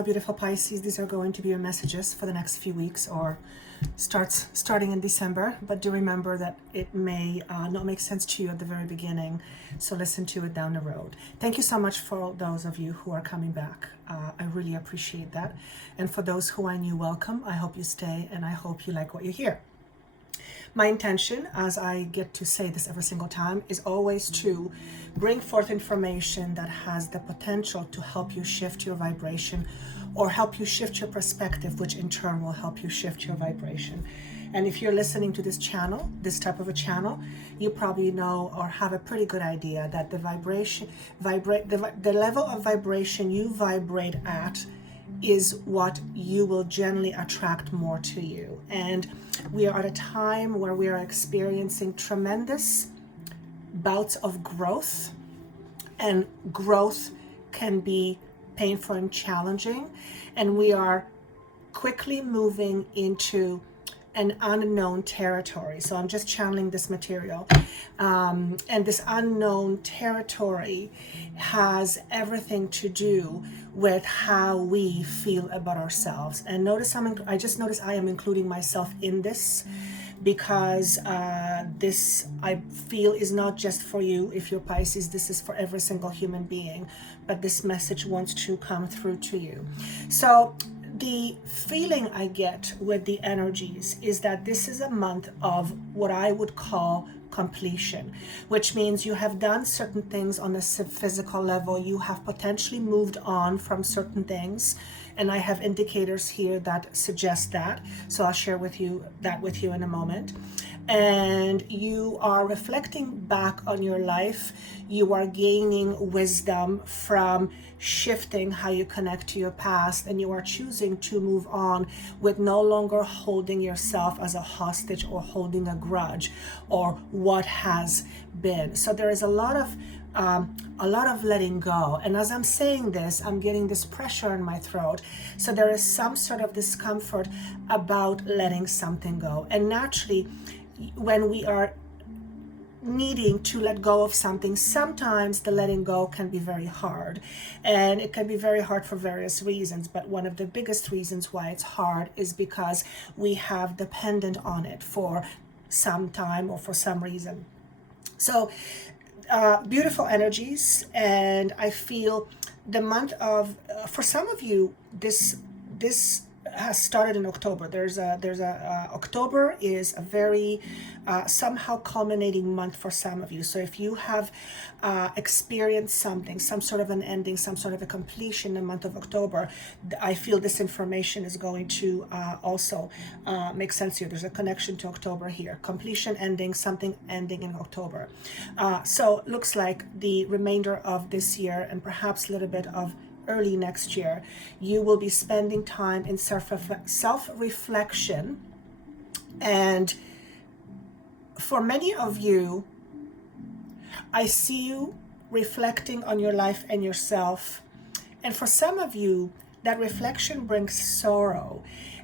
Hello, beautiful Pisces. These are going to be your messages for the next few weeks or starting in December. But do remember that it may not make sense to you at the very beginning. So listen to it down the road. Thank you so much for those of you who are coming back. I really appreciate that. And for those who are new, welcome. I hope you stay and I hope you like what you hear. My intention, as I get to say this every single time, is always to bring forth information that has the potential to help you shift your vibration or help you shift your perspective, which in turn will help you shift your vibration. And if you're listening to this channel, this type of a channel, you probably know or have a pretty good idea that the the level of vibration you vibrate at is what you will generally attract more to you. And we are at a time where we are experiencing tremendous bouts of growth, and growth can be painful and challenging, and we are quickly moving into an unknown territory. So I'm just channeling this material. And this unknown territory has everything to do with how we feel about ourselves. And notice I just noticed I am including myself in this because this I feel is not just for you if you're Pisces. This is for every single human being, but this message wants to come through to you. So the feeling I get with the energies is that this is a month of what I would call completion, which means you have done certain things on a physical level. You have potentially moved on from certain things, and I have indicators here that suggest that. So I'll share with you in a moment. And you are reflecting back on your life. You are gaining wisdom from shifting how you connect to your past, and you are choosing to move on with no longer holding yourself as a hostage or holding a grudge or what has been. So there is a lot of letting go. And as I'm saying this, I'm getting this pressure in my throat. So there is some sort of discomfort about letting something go. And naturally, when we are needing to let go of something, sometimes the letting go can be very hard, and it can be very hard for various reasons. But one of the biggest reasons why it's hard is because we have depended on it for some time or for some reason. So beautiful energies, and I feel the month of for some of you this has started in October. October is a very somehow culminating month for some of you. So if you have experienced something, some sort of an ending, some sort of a completion in the month of October, I feel this information is going to also make sense here. There's a connection to October here. Completion, ending, something ending in October. So looks like the remainder of this year and perhaps a little bit of early next year, you will be spending time in self-reflection. And for many of you, I see you reflecting on your life and yourself. And for some of you, that reflection brings sorrow.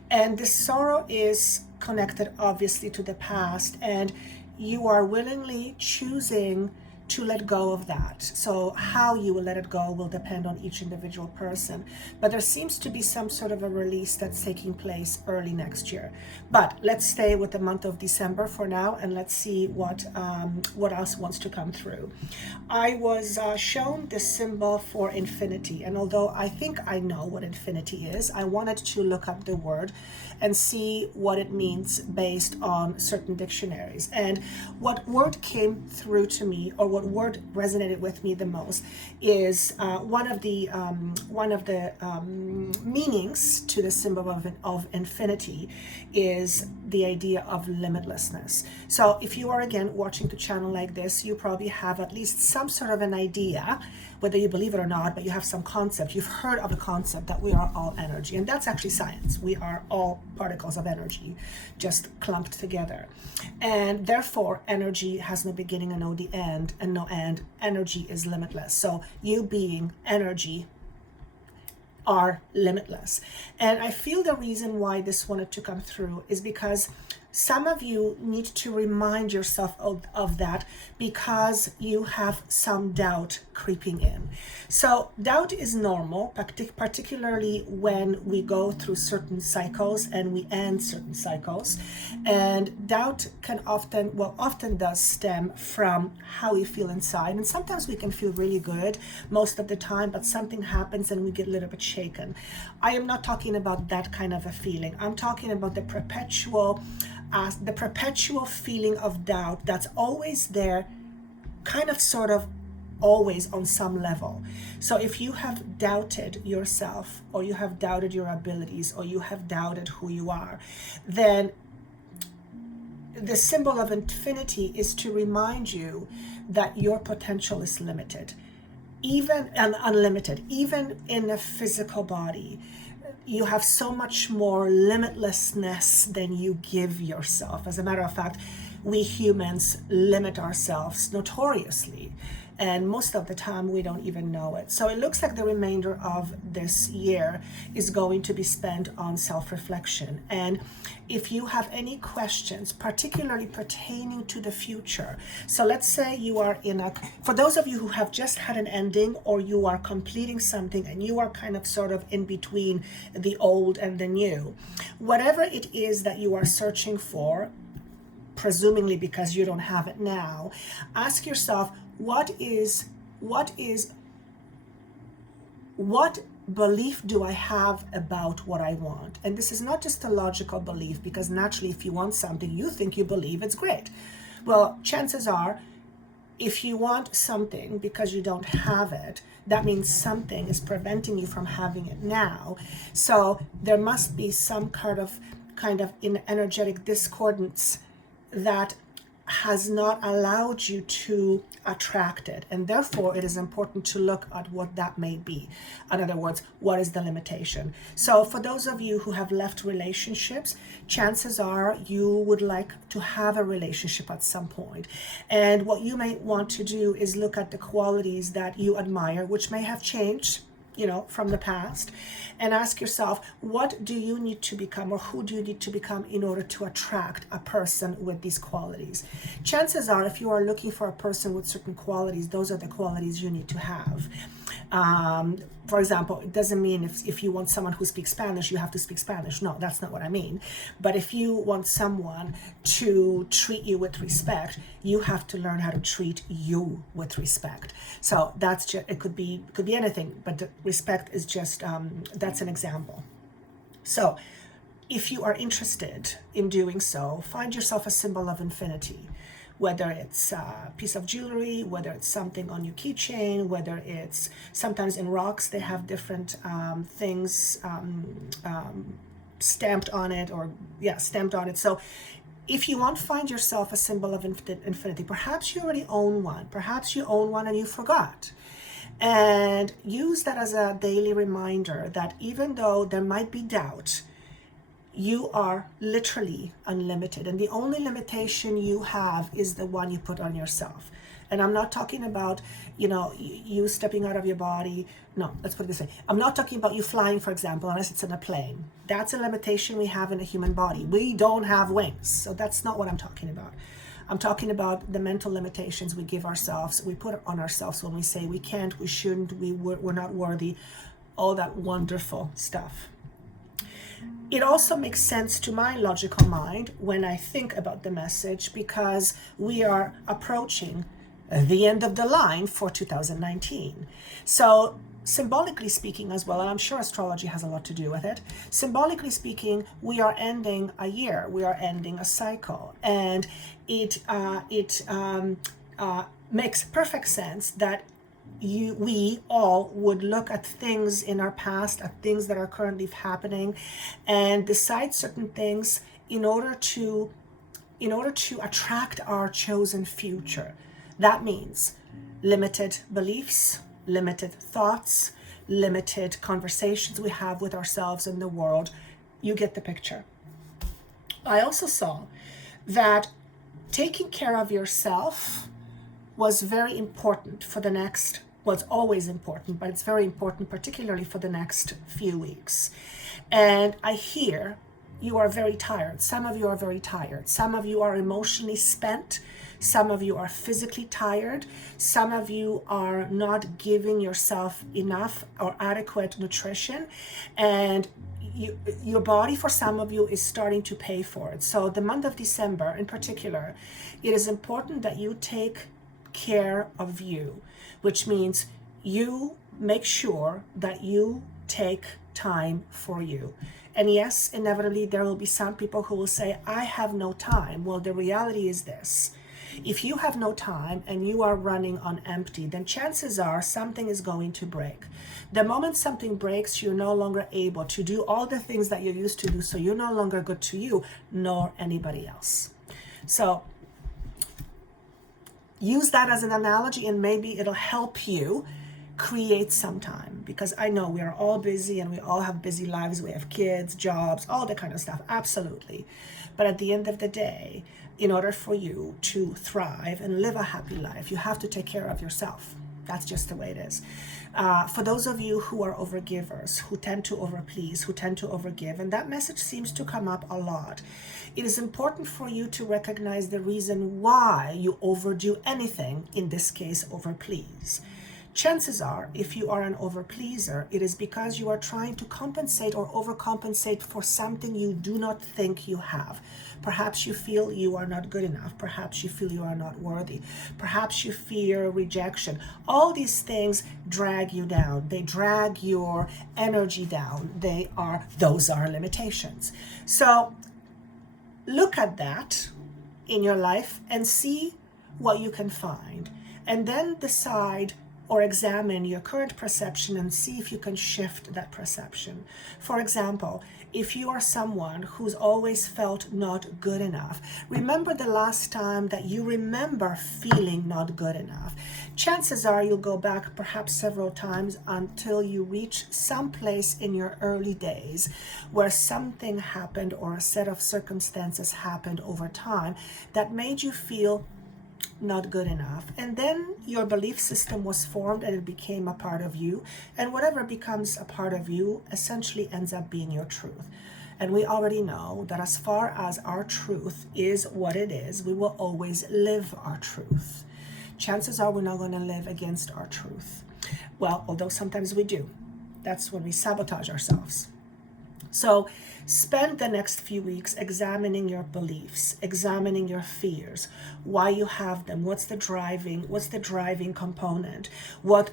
And this sorrow is connected obviously to the past, and you are willingly choosing to let go of that. So how you will let it go will depend on each individual person. But there seems to be some sort of a release that's taking place early next year. But let's stay with the month of December for now, and let's see what else wants to come through. I was shown this symbol for infinity, and although I think I know what infinity is, I wanted to look up the word and see what it means based on certain dictionaries. And what word came through to me, or what word resonated with me the most, is one of the meanings to the symbol of infinity is the idea of limitlessness. So if you are again watching the channel like this, you probably have at least some sort of an idea, whether you believe it or not, but you have some concept. You've heard of a concept that we are all energy, and that's actually science. We are all particles of energy just clumped together, and therefore energy has no beginning and no end, and no end. Energy is limitless. So you being energy are limitless. And I feel the reason why this wanted to come through is because some of you need to remind yourself of that because you have some doubt creeping in. So doubt is normal, particularly when we go through certain cycles and we end certain cycles. And doubt can often does stem from how we feel inside. And sometimes we can feel really good most of the time, but something happens and we get a little bit shaken. I am not talking about that kind of a feeling. I'm talking about the perpetual feeling of doubt that's always there, kind of sort of always on some level. So if you have doubted yourself, or you have doubted your abilities, or you have doubted who you are, then the symbol of infinity is to remind you that your potential is limited, even and unlimited, even in a physical body. You have so much more limitlessness than you give yourself. As a matter of fact, we humans limit ourselves notoriously, and most of the time we don't even know it. So it looks like the remainder of this year is going to be spent on self-reflection. And if you have any questions, particularly pertaining to the future, so let's say you are for those of you who have just had an ending, or you are completing something and you are kind of sort of in between the old and the new, whatever it is that you are searching for, presumably because you don't have it now, ask yourself, what belief do I have about what I want? And this is not just a logical belief, because naturally if you want something, you think you believe it's great. Well, chances are, if you want something because you don't have it, that means something is preventing you from having it now. So there must be some kind of in energetic discordance that has not allowed you to attract it, and therefore it is important to look at what that may be. In other words, what is the limitation? So for those of you who have left relationships, chances are you would like to have a relationship at some point, and what you may want to do is look at the qualities that you admire, which may have changed from the past, and ask yourself, what do you need to become, or who do you need to become in order to attract a person with these qualities? Chances are, if you are looking for a person with certain qualities, those are the qualities you need to have. For example, it doesn't mean if you want someone who speaks Spanish, you have to speak Spanish. No, that's not what I mean. But if you want someone to treat you with respect, you have to learn how to treat you with respect. So that's just, it could be anything, but the respect is just, that's an example. So if you are interested in doing so, find yourself a symbol of infinity. Whether it's a piece of jewelry, whether it's something on your keychain, whether it's sometimes in rocks, they have different things stamped on it, stamped on it. So if you want, find yourself a symbol of infinity. Perhaps you already own one. Perhaps you own one and you forgot. And use that as a daily reminder that even though there might be doubt, you are literally unlimited, and the only limitation you have is the one you put on yourself. And I'm not talking about, you stepping out of your body. No, let's put it this way. I'm not talking about you flying, for example, unless it's in a plane. That's a limitation we have in a human body. We don't have wings, so that's not what I'm talking about. I'm talking about the mental limitations we give ourselves, we put on ourselves when we say we can't, we shouldn't, we're not worthy, all that wonderful stuff. It also makes sense to my logical mind when I think about the message, because we are approaching the end of the line for 2019. So symbolically speaking as well, and I'm sure astrology has a lot to do with it, symbolically speaking, we are ending a year, we are ending a cycle, and it makes perfect sense that we all would look at things in our past, at things that are currently happening, and decide certain things in order to attract our chosen future. That means limited beliefs, limited thoughts, limited conversations we have with ourselves and the world. You get the picture. I also saw that taking care of yourself was very important for the next, well, it's always important, but it's very important particularly for the next few weeks. And I hear you are very tired. Some of you are very tired. Some of you are emotionally spent. Some of you are physically tired. Some of you are not giving yourself enough or adequate nutrition. And your body, for some of you, is starting to pay for it. So the month of December in particular, it is important that you take care of you, which means you make sure that you take time for you. And yes, inevitably, there will be some people who will say, I have no time. Well, the reality is this. If you have no time and you are running on empty, then chances are something is going to break. The moment something breaks, you're no longer able to do all the things that you used to do. So you're no longer good to you, nor anybody else. So use that as an analogy, and maybe it'll help you create some time, because I know we are all busy and we all have busy lives. We have kids, jobs, all that kind of stuff. Absolutely. But at the end of the day, in order for you to thrive and live a happy life, you have to take care of yourself. That's just the way it is. For those of you who are overgivers, who tend to overplease, who tend to overgive, and that message seems to come up a lot, it is important for you to recognize the reason why you overdo anything, in this case, overplease. Chances are, if you are an overpleaser, it is because you are trying to compensate or overcompensate for something you do not think you have. Perhaps you feel you are not good enough. Perhaps you feel you are not worthy. Perhaps you fear rejection. All these things drag you down. They drag your energy down. Those are limitations. So look at that in your life and see what you can find, and then decide or examine your current perception and see if you can shift that perception. For example, if you are someone who's always felt not good enough, remember the last time that you remember feeling not good enough. Chances are you'll go back perhaps several times until you reach some place in your early days where something happened or a set of circumstances happened over time that made you feel not good enough. And then your belief system was formed and it became a part of you. And whatever becomes a part of you essentially ends up being your truth. And we already know that as far as our truth is what it is, we will always live our truth. Chances are we're not going to live against our truth. Well, although sometimes we do. That's when we sabotage ourselves. So spend the next few weeks examining your beliefs, examining your fears, why you have them, what's the driving component, what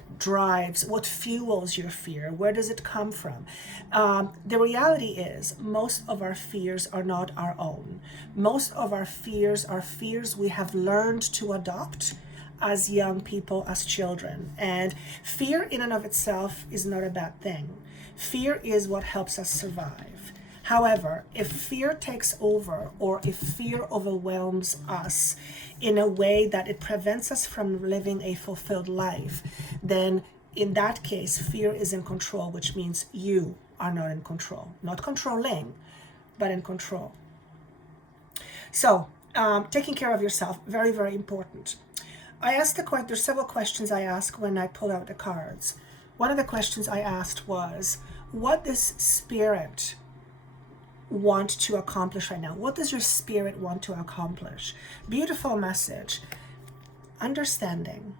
fuels your fear, where does it come from? The reality is most of our fears are not our own. Most of our fears are fears we have learned to adopt as young people, as children. And fear in and of itself is not a bad thing. Fear is what helps us survive. However, if fear takes over or if fear overwhelms us in a way that it prevents us from living a fulfilled life, then in that case, fear is in control, which means you are not in control. Not controlling, but in control. So, taking care of yourself, very, very important. There's several questions I ask when I pull out the cards. One of the questions I asked was, what does spirit want to accomplish right now? What does your spirit want to accomplish? Beautiful message. Understanding.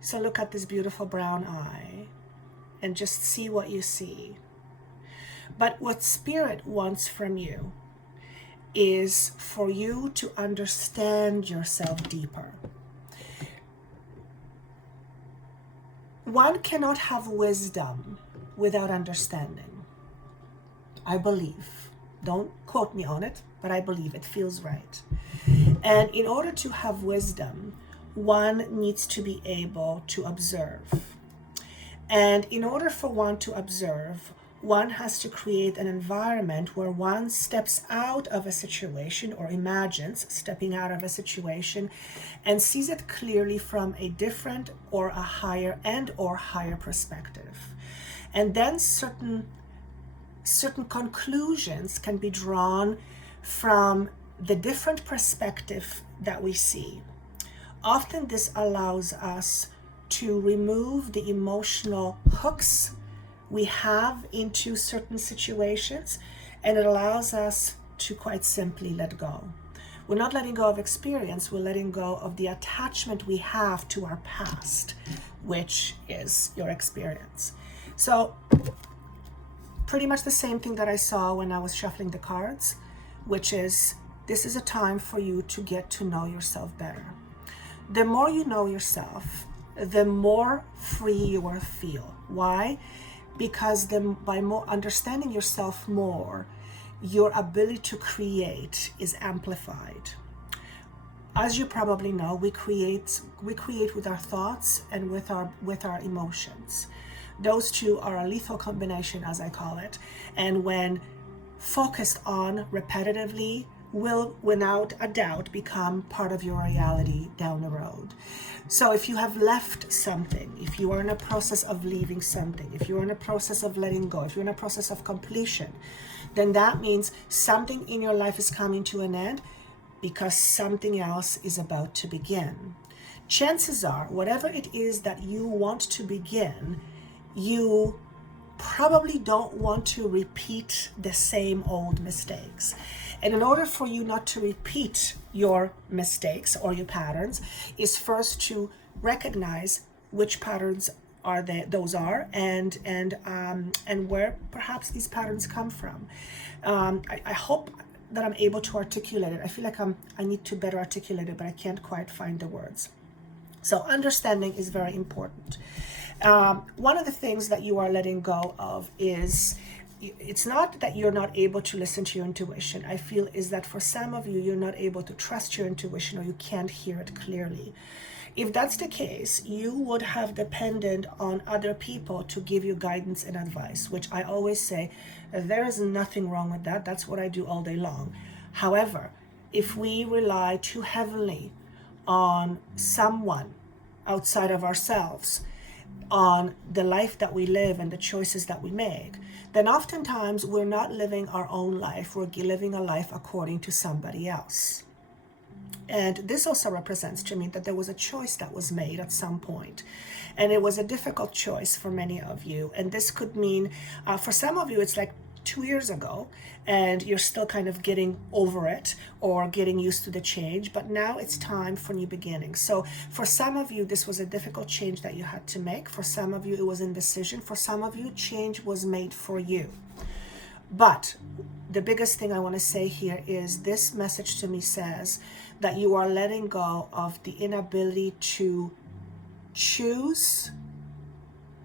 So look at this beautiful brown eye and just see what you see. But what spirit wants from you is for you to understand yourself deeper. One cannot have wisdom without understanding. I believe. Don't quote me on it, but I believe it feels right. And in order to have wisdom, one needs to be able to observe. And in order for one to observe, one has to create an environment where one steps out of a situation or imagines stepping out of a situation and sees it clearly from a different or a higher perspective. And then certain conclusions can be drawn from the different perspective that we see. Often this allows us to remove the emotional hooks we have into certain situations, and it allows us to quite simply let go. We're not letting go of experience, we're letting go of the attachment we have to our past, which is your experience. So pretty much the same thing that I saw when I was shuffling the cards, which is this is a time for you to get to know yourself better. The more you know yourself, the more free you will feel. Why? Because by more understanding yourself more, your ability to create is amplified. As you probably know, we create with our thoughts and with our emotions. Those two are a lethal combination, as I call it, and when focused on repetitively, will without a doubt become part of your reality down the road. So if you have left something, if you are in a process of leaving something, if you're in a process of letting go, if you're in a process of completion, then that means something in your life is coming to an end because something else is about to begin. Chances are, whatever it is that you want to begin, you probably don't want to repeat the same old mistakes. And in order for you not to repeat your mistakes or your patterns, is first to recognize which patterns those are and where perhaps these patterns come from. I hope that I'm able to articulate it. I feel like I need to better articulate it, but I can't quite find the words. So understanding is very important. One of the things that you are letting go of is, it's not that you're not able to listen to your intuition. I feel is that for some of you, you're not able to trust your intuition, or you can't hear it clearly. If that's the case, you would have depended on other people to give you guidance and advice, which I always say, there is nothing wrong with that. That's what I do all day long. However, if we rely too heavily on someone outside of ourselves, on the life that we live and the choices that we make, then oftentimes we're not living our own life. We're living a life according to somebody else. And this also represents to me that there was a choice that was made at some point. And it was a difficult choice for many of you. And this could mean, for some of you, it's like 2 years ago, and you're still kind of getting over it or getting used to the change, but now it's time for new beginnings. So for some of you, this was a difficult change that you had to make. For some of you, it was indecision. For some of you, change was made for you. But the biggest thing I want to say here is this message to me says that you are letting go of the inability to choose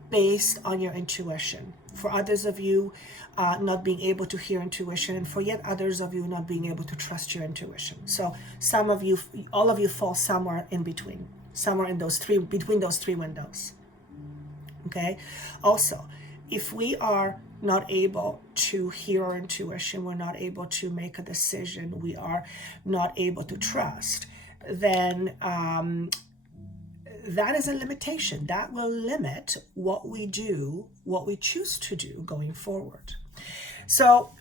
based on your intuition. For others of you, not being able to hear intuition, and for yet others of you not being able to trust your intuition. So some of you, all of you fall somewhere in between, somewhere in those three, between those three windows. Okay. Also, if we are not able to hear our intuition, we're not able to make a decision, we are not able to trust, then that is a limitation. That will limit what we do, what we choose to do going forward. So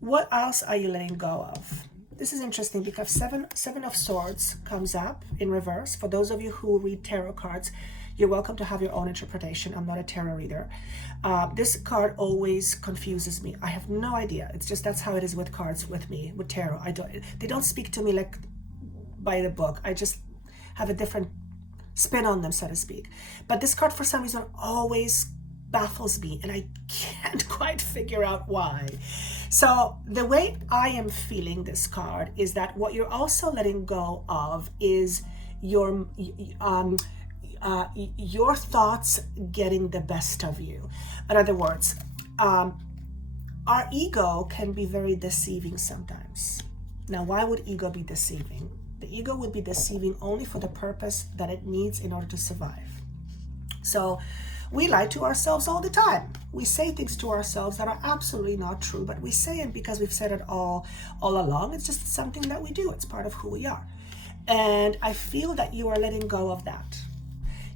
what else are you letting go of? This is interesting because seven of Swords comes up in reverse. For those of you who read tarot cards, you're welcome to have your own interpretation. I'm not a tarot reader. This card always confuses me. I have no idea. It's just that's how it is with cards with me, with tarot. They don't speak to me like by the book. I just have a different spin on them, so to speak. But this card for some reason always baffles me, and I can't quite figure out why. So the way I am feeling this card is that what you're also letting go of is your thoughts getting the best of you. In other words, our ego can be very deceiving sometimes. Now, why would ego be deceiving? The ego would be deceiving only for the purpose that it needs in order to survive. So we lie to ourselves all the time. We say things to ourselves that are absolutely not true, but we say it because we've said it all along. It's just something that we do. It's part of who we are. And I feel that you are letting go of that.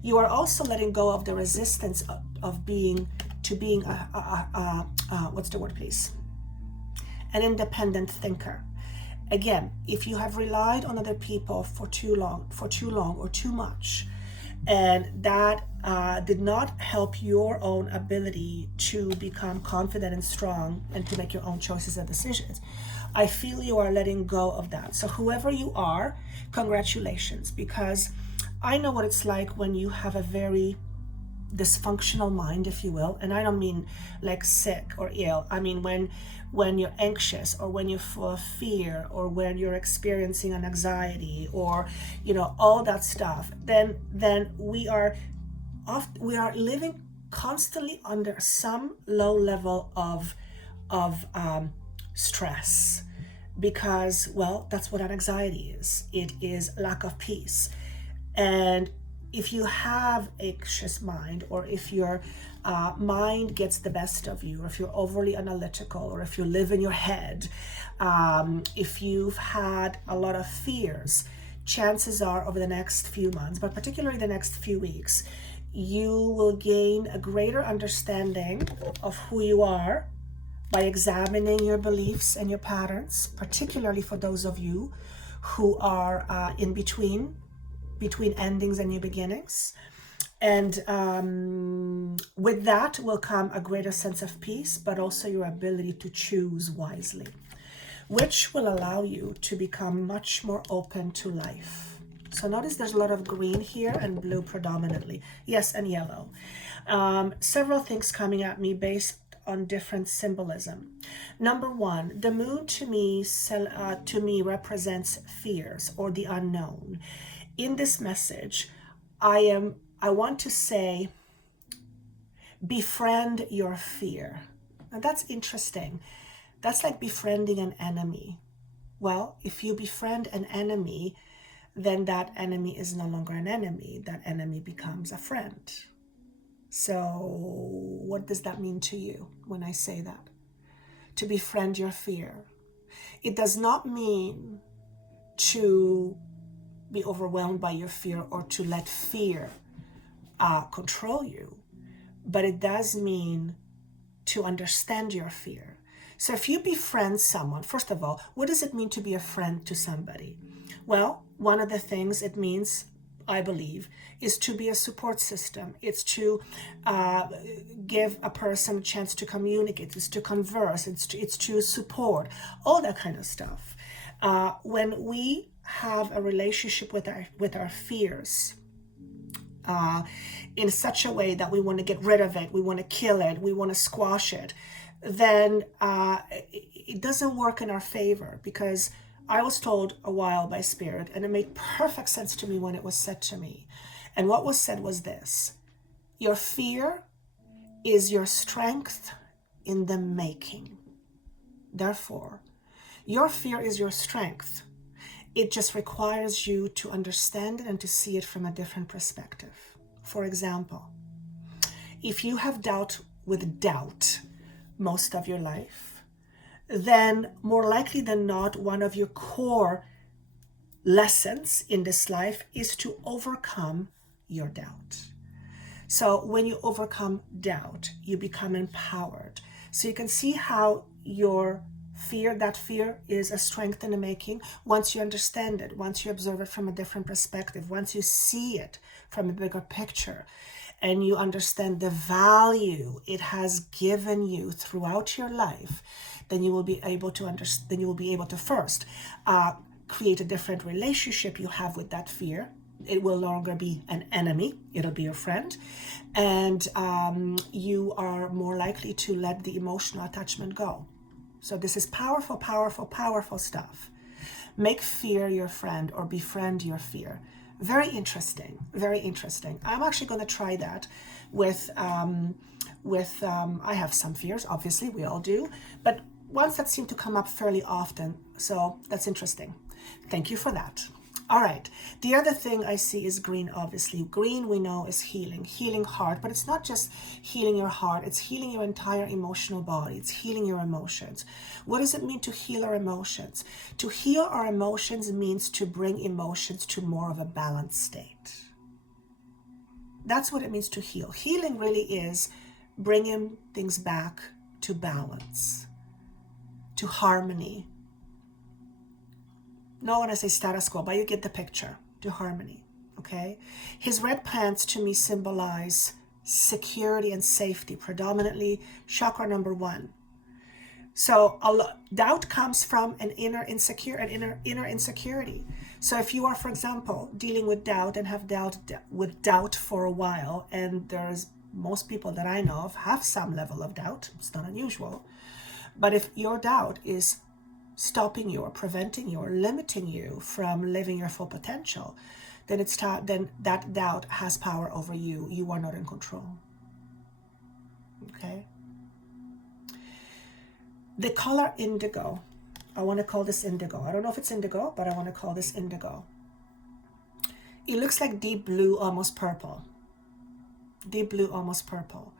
You are also letting go of the resistance of being what's the word, please? An independent thinker. Again, if you have relied on other people for too long or too much, and that did not help your own ability to become confident and strong and to make your own choices and decisions, I feel you are letting go of that. So whoever you are, congratulations, because I know what it's like when you have a very dysfunctional mind, if you will, and I don't mean like sick or ill. I mean when you're anxious, or when you're full of fear, or when you're experiencing an anxiety, or all that stuff, then we are living constantly under some low level of stress, because, well, that's what an anxiety is. It is lack of peace. And if you have anxious mind, or if your mind gets the best of you, or if you're overly analytical, or if you live in your head, if you've had a lot of fears, chances are over the next few months, but particularly the next few weeks, you will gain a greater understanding of who you are by examining your beliefs and your patterns, particularly for those of you who are in between endings and new beginnings. And with that will come a greater sense of peace, but also your ability to choose wisely, which will allow you to become much more open to life. So notice there's a lot of green here and blue predominantly. Yes, and yellow. Several things coming at me based on different symbolism. Number one, the moon to me represents fears or the unknown. In this message, I want to say, befriend your fear. And that's interesting. That's like befriending an enemy. Well, if you befriend an enemy, then that enemy is no longer an enemy. That enemy becomes a friend. So what does that mean to you when I say that? To befriend your fear. It does not mean to be overwhelmed by your fear or to let fear control you, but it does mean to understand your fear. So if you befriend someone, first of all, what does it mean to be a friend to somebody? Well, one of the things it means, I believe, is to be a support system. It's to give a person a chance to communicate. It's to converse. It's to support, all that kind of stuff. When we have a relationship with our fears in such a way that we want to get rid of it, we want to kill it, we want to squash it, then it doesn't work in our favor, because I was told a while by Spirit, and it made perfect sense to me when it was said to me. And what was said was this: your fear is your strength in the making. Therefore, your fear is your strength. It just requires you to understand it and to see it from a different perspective. For example, if you have dealt with doubt most of your life, then more likely than not, one of your core lessons in this life is to overcome your doubt. So when you overcome doubt, you become empowered. So you can see how your that fear is a strength in the making. Once you understand it, once you observe it from a different perspective, once you see it from a bigger picture, and you understand the value it has given you throughout your life, then you will be able to first create a different relationship you have with that fear. It will no longer be an enemy, it'll be your friend. And you are more likely to let the emotional attachment go. So this is powerful, powerful, powerful stuff. Make fear your friend, or befriend your fear. Very interesting, very interesting. I'm actually going to try that with I have some fears, obviously, we all do, but ones that seem to come up fairly often. So that's interesting. Thank you for that. All right. The other thing I see is green, obviously. Green, we know, is healing heart, but it's not just healing your heart, it's healing your entire emotional body. It's healing your emotions. What does it mean to heal our emotions? To heal our emotions means to bring emotions to more of a balanced state. That's what it means to heal. Healing really is bringing things back to balance, to harmony. Not want to say status quo, but you get the picture, to harmony. okay? His red pants to me symbolize security and safety, predominantly chakra number 1. So doubt comes from an inner insecurity. So if you are, for example, dealing with doubt and have doubt for a while, and there's most people that I know of have some level of doubt, it's not unusual. But if your doubt is stopping you or preventing you or limiting you from living your full potential, then then that doubt has power over you. You are not in control. Okay? The color indigo, I want to call this indigo. I don't know if it's indigo, but I want to call this indigo. It looks like deep blue, almost purple. Deep blue, almost purple.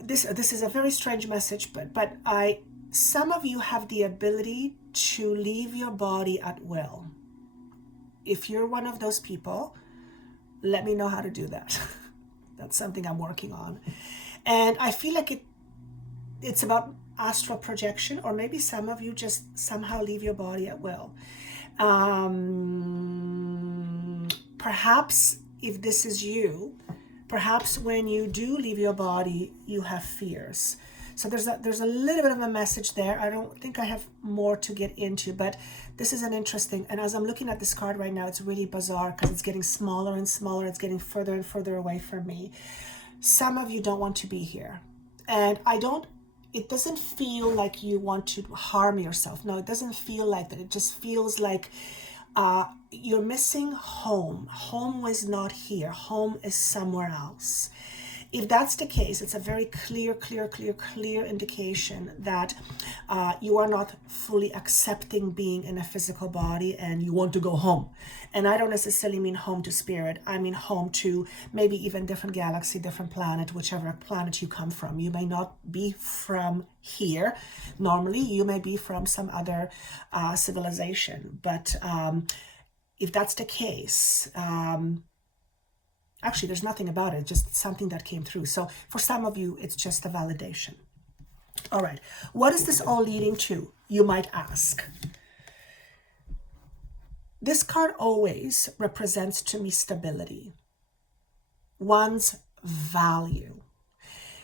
This is a very strange message, but some of you have the ability to leave your body at will. If you're one of those people, let me know how to do that. That's something I'm working on. And I feel like it's about astral projection, or maybe some of you just somehow leave your body at will. Perhaps if this is you, perhaps when you do leave your body, you have fears. So there's a little bit of a message there. I don't think I have more to get into, but this is an interesting, and as I'm looking at this card right now, it's really bizarre because it's getting smaller and smaller. It's getting further and further away from me. Some of you don't want to be here. And it doesn't feel like you want to harm yourself. No, it doesn't feel like that. It just feels like you're missing home. Home is not here. Home is somewhere else. If that's the case, it's a very clear indication that you are not fully accepting being in a physical body and you want to go home. And I don't necessarily mean home to spirit. I mean home to maybe even different galaxy, different planet, whichever planet you come from. You may not be from here. Normally, you may be from some other civilization. But if that's the case, actually, there's nothing about it, just something that came through. So for some of you, it's just a validation. All right, what is this all leading to, you might ask? This card always represents to me stability, one's value.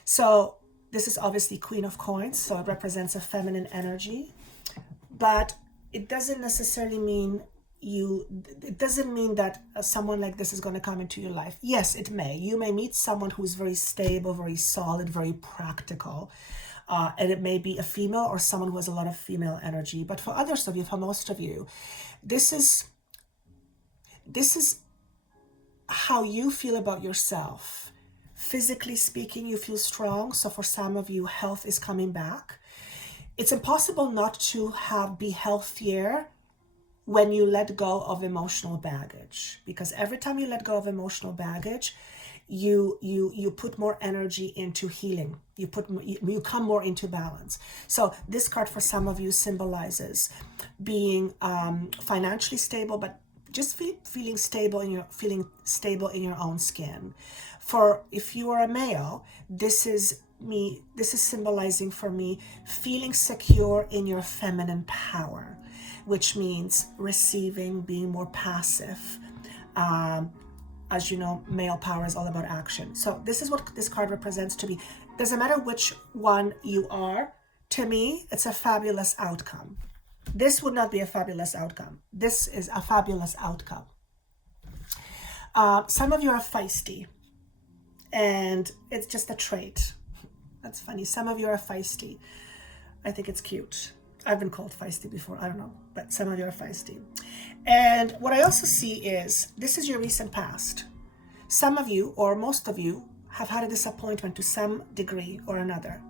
So this is obviously Queen of Coins, so it represents a feminine energy, but it doesn't necessarily mean it doesn't mean that someone like this is going to come into your life. Yes, it may. You may meet someone who's very stable, very solid, very practical. And it may be a female or someone who has a lot of female energy. But for others of you, for most of you, this is how you feel about yourself. Physically speaking, you feel strong. So for some of you, health is coming back. It's impossible not to be healthier when you let go of emotional baggage, because every time you let go of emotional baggage, you put more energy into healing. You come more into balance. So this card for some of you symbolizes being financially stable, but just feeling stable in your own skin. For if you are a male, this is symbolizing for me feeling secure in your feminine power, which means receiving, being more passive. As you know, male power is all about action. So this is what this card represents to me. Doesn't matter which one you are, to me, it's a fabulous outcome. This would not be a fabulous outcome. This is a fabulous outcome. Some of you are feisty, and it's just a trait. That's funny. Some of you are feisty. I think it's cute. I've been called feisty before, I don't know, but some of you are feisty. And what I also see is, this is your recent past. Some of you, or most of you, have had a disappointment to some degree or another.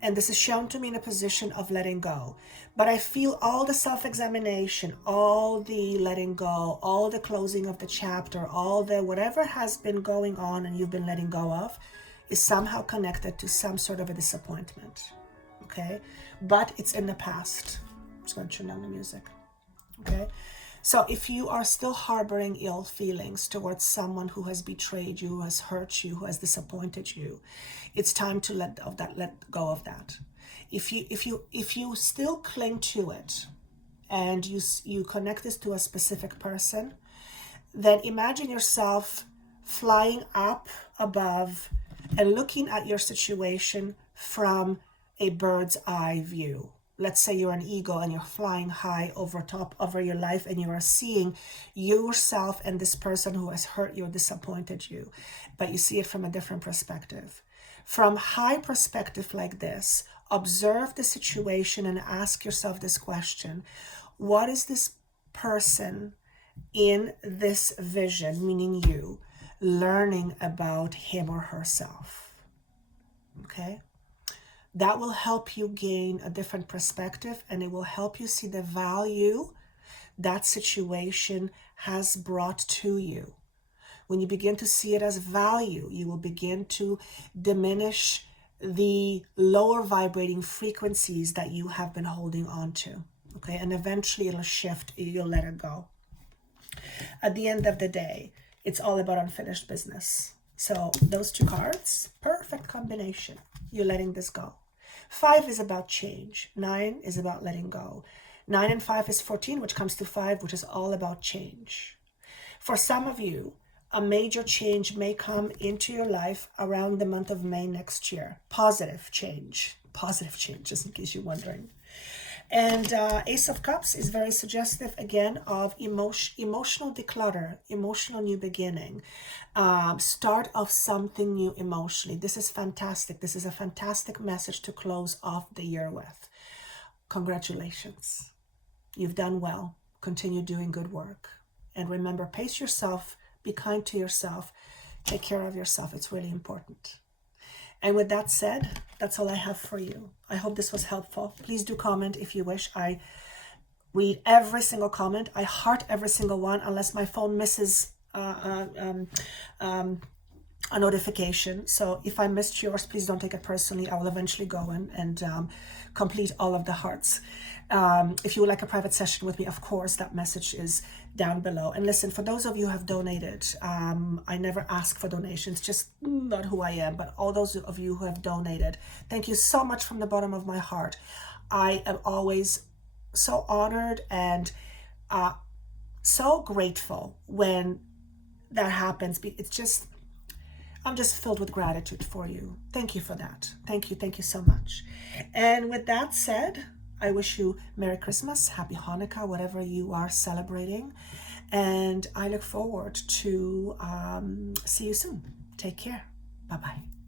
And this is shown to me in a position of letting go. But I feel all the self-examination, all the letting go, all the closing of the chapter, all the whatever has been going on and you've been letting go of, is somehow connected to some sort of a disappointment. Okay, but it's in the past. I'm just going to turn down the music. Okay, so if you are still harboring ill feelings towards someone who has betrayed you, who has hurt you, who has disappointed you, it's time to let go of that. If you still cling to it and you connect this to a specific person, then imagine yourself flying up above and looking at your situation from a bird's eye view. Let's say you're an eagle and you're flying high over your life, and you are seeing yourself and this person who has hurt you or disappointed you, but you see it from a different perspective. From high perspective like this, observe the situation and ask yourself this question: what is this person in this vision, meaning you, learning about him or herself? Okay? That will help you gain a different perspective, and it will help you see the value that situation has brought to you. When you begin to see it as value, you will begin to diminish the lower vibrating frequencies that you have been holding on to. Okay, and eventually it'll shift, you'll let it go. At the end of the day, it's all about unfinished business. So those two cards, perfect combination. You're letting this go. 5 is about change. 9 is about letting go. 9 and 5 is 14, which comes to 5, which is all about change. For some of you, a major change may come into your life around the month of May next year. Positive change, just in case you're wondering. And Ace of Cups is very suggestive, again, of emotional declutter, emotional new beginning, start of something new emotionally. This is fantastic. This is a fantastic message to close off the year with. Congratulations. You've done well. Continue doing good work. And remember, pace yourself, be kind to yourself, take care of yourself. It's really important. And with that said, that's all I have for you. I hope this was helpful. Please do comment if you wish. I read every single comment. I heart every single one, unless my phone misses a notification. So if I missed yours, please don't take it personally. I will eventually go in and complete all of the hearts. If you would like a private session with me, of course, that message is down below. And listen, for those of you who have donated, I never ask for donations, just not who I am, but all those of you who have donated, thank you so much from the bottom of my heart. I am always so honored and so grateful when that happens. It's just, I'm just filled with gratitude for you. Thank you for that. Thank you so much. And with that said, I wish you Merry Christmas, Happy Hanukkah, whatever you are celebrating. And I look forward to see you soon. Take care. Bye-bye.